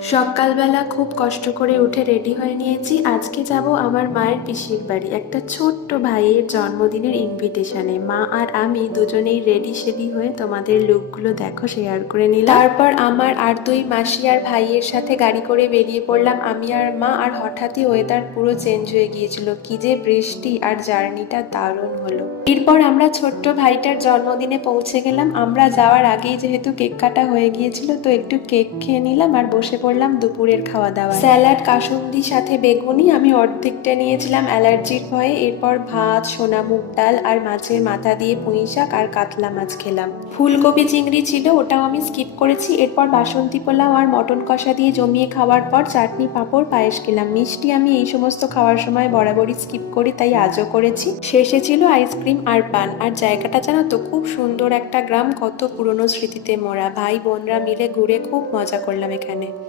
সকালবেলা খুব কষ্ট করে উঠে রেডি হয়ে নিয়েছি। আজকে যাব আমার মায়ের পিসির বাড়ি, একটা ছোট্ট ভাইয়ের জন্মদিনের ইনভিটেশনে। মা আর আমি দুজনেই রেডি সেডি হয়ে তোমাদের লুকগুলো দেখো শেয়ার করে নিলাম। তারপর আমার আর দুই মাসি আর ভাইয়ের সাথে গাড়ি করে বেরিয়ে পড়লাম আমি আর মা। আর হঠাৎই ওয়েদার পুরো চেঞ্জ হয়ে গিয়েছিল, কি যে বৃষ্টি, আর জার্নিটা দারুণ হলো। এরপর আমরা ছোট্ট ভাইটার জন্মদিনে পৌঁছে গেলাম। আমরা যাওয়ার আগেই যেহেতু কেক কাটা হয়ে গিয়েছিল, তো একটু কেক খেয়ে নিলাম আর বসে পড়লাম দুপুরের খাওয়া দাওয়া। স্যালাড, কাসুন্দি, সাথে বেগুনি। আমি অর্ধেকটা নিয়েছিলাম অ্যালার্জির ভয়ে। এরপর ভাত, সোনা মুগ ডাল আর মাছের মাথা দিয়ে পুঁই শাক আর কাতলা মাছ খেলাম। ফুলকপি চিংড়ি ছিল, ওটাও আমি স্কিপ করেছি। এরপর বাসন্তী পোলাও আর মটন কষা দিয়ে জমিয়ে খাওয়ার পর চাটনি, পাঁপড়, পায়েস খেলাম। মিষ্টি আমি এই সমস্ত খাওয়ার সময় বরাবরই স্কিপ করি, তাই আজও করেছি। শেষে ছিল আইসক্রিম আর পান। আর জায়গাটা জানো তো, খুব সুন্দর একটা গ্রাম, কত পুরনো স্মৃতিতে মোড়া। ভাই বোনরা মিলে ঘুরে খুব মজা করলাম এখানে।